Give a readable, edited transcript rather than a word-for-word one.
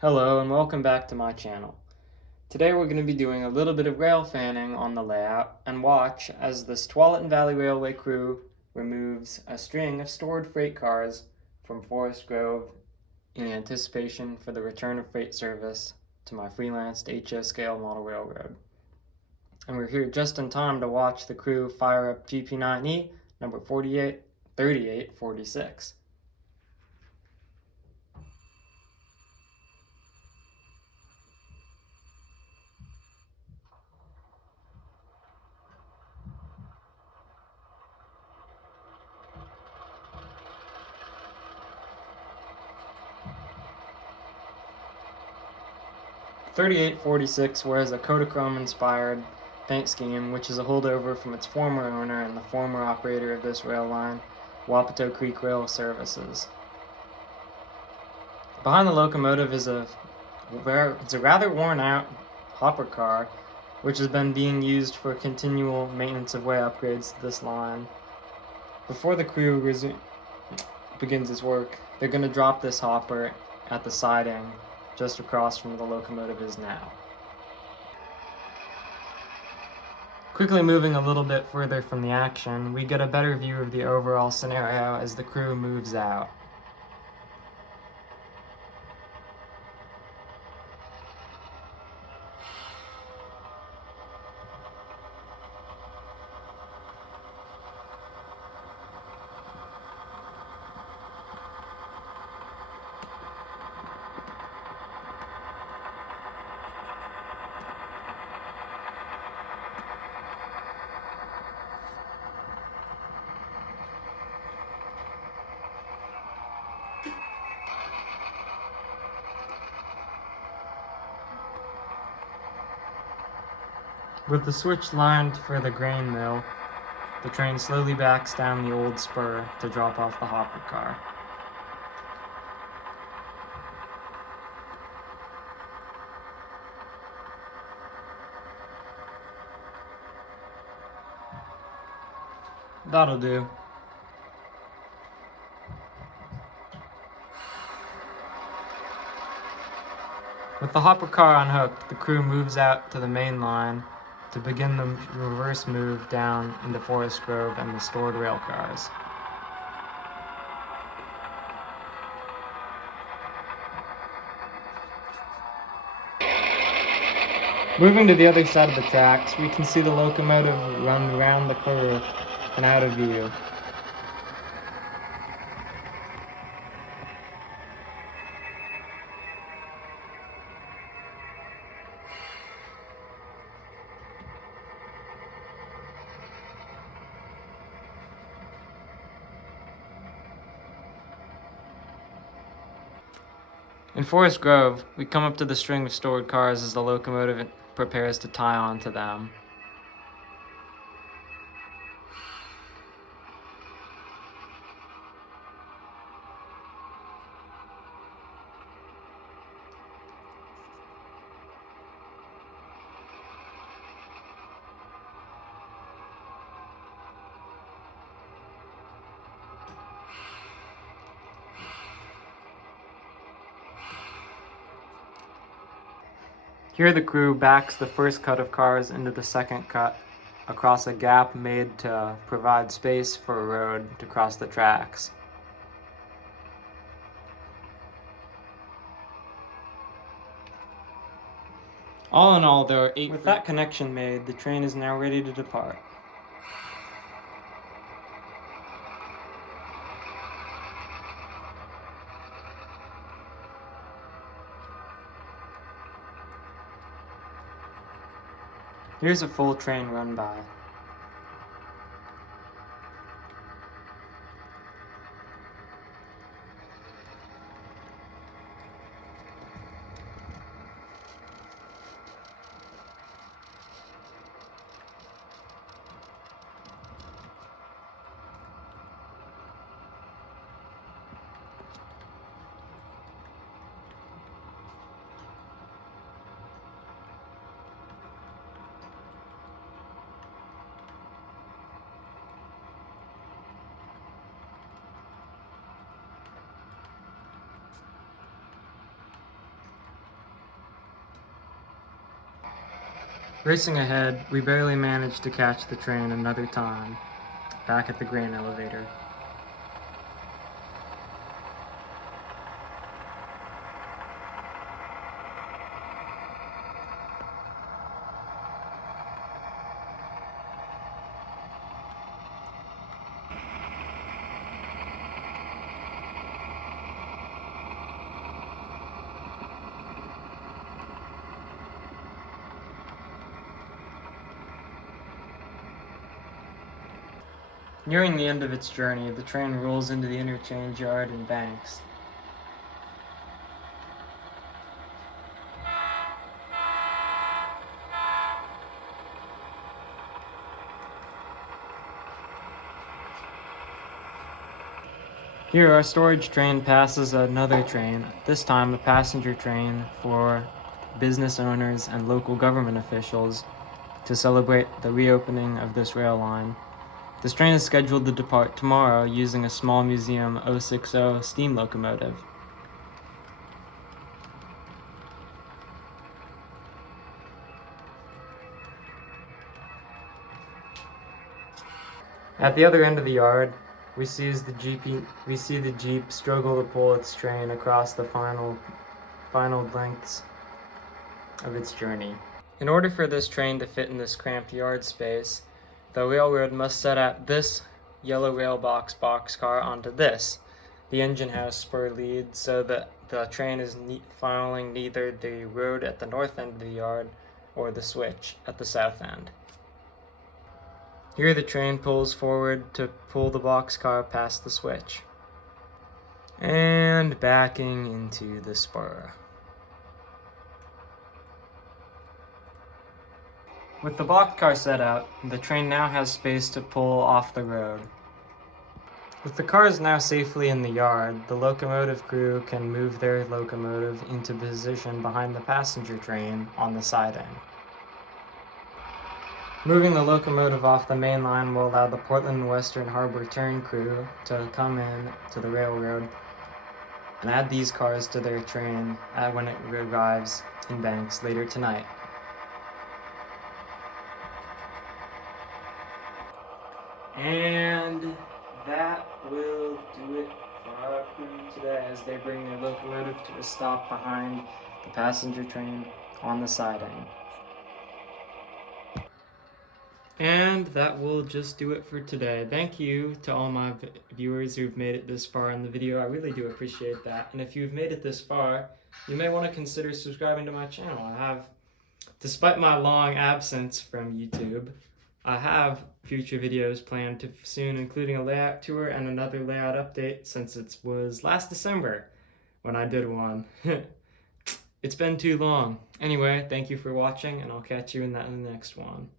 Hello and welcome back to my channel. Today we're going to be doing a little bit of rail fanning on the layout and watch as this Tualatin Valley Railway crew removes a string of stored freight cars from Forest Grove in anticipation for the return of freight service to my freelanced HO scale model railroad. And we're here just in time to watch the crew fire up GP9E number 3846. .3846 wears a Kodachrome-inspired paint scheme, which is a holdover from its former owner and the former operator of this rail line, Wapato Creek Rail Services. Behind the locomotive is a rather worn-out hopper car, which has been being used for continual maintenance of way upgrades to this line. Before the crew begins its work, they're going to drop this hopper at the siding just across from where the locomotive is now. Quickly moving a little bit further from the action, we get a better view of the overall scenario as the crew moves out. With the switch lined for the grain mill, the train slowly backs down the old spur to drop off the hopper car. That'll do. With the hopper car unhooked, the crew moves out to the main line to begin the reverse move down into Forest Grove and the stored rail cars. Moving to the other side of the tracks, we can see the locomotive run around the curve and out of view. In Forest Grove, we come up to the string of stored cars as the locomotive prepares to tie onto them. Here the crew backs the first cut of cars into the second cut across a gap made to provide space for a road to cross the tracks. All in all, there are 8. With that connection made, the train is now ready to depart. Here's a full train run by. Racing ahead, we barely managed to catch the train another time, back at the grain elevator. Nearing the end of its journey, the train rolls into the interchange yard and banks. Here, our storage train passes another train, this time a passenger train for business owners and local government officials to celebrate the reopening of this rail line. This train is scheduled to depart tomorrow using a small museum 060 steam locomotive. At the other end of the yard, we see the Jeep struggle to pull its train across the final lengths of its journey. In order for this train to fit in this cramped yard space, the railroad must set up this yellow rail boxcar onto this, the engine house spur lead, so that the train is following neither the road at the north end of the yard or the switch at the south end. Here the train pulls forward to pull the boxcar past the switch, and backing into the spur. With the boxcar set out, the train now has space to pull off the road. With the cars now safely in the yard, the locomotive crew can move their locomotive into position behind the passenger train on the siding. Moving the locomotive off the main line will allow the Portland Western Harbor Turn crew to come in to the railroad and add these cars to their train when it arrives in Banks later tonight. And that will do it for our crew today as they bring their locomotive to a stop behind the passenger train on the siding. And that will just do it for today. Thank you to all my viewers who've made it this far in the video. I really do appreciate that. And if you've made it this far, you may want to consider subscribing to my channel. Despite my long absence from YouTube, I have future videos planned soon, including a layout tour and another layout update since it was last December when I did one. It's been too long. Anyway, thank you for watching, and I'll catch you in the next one.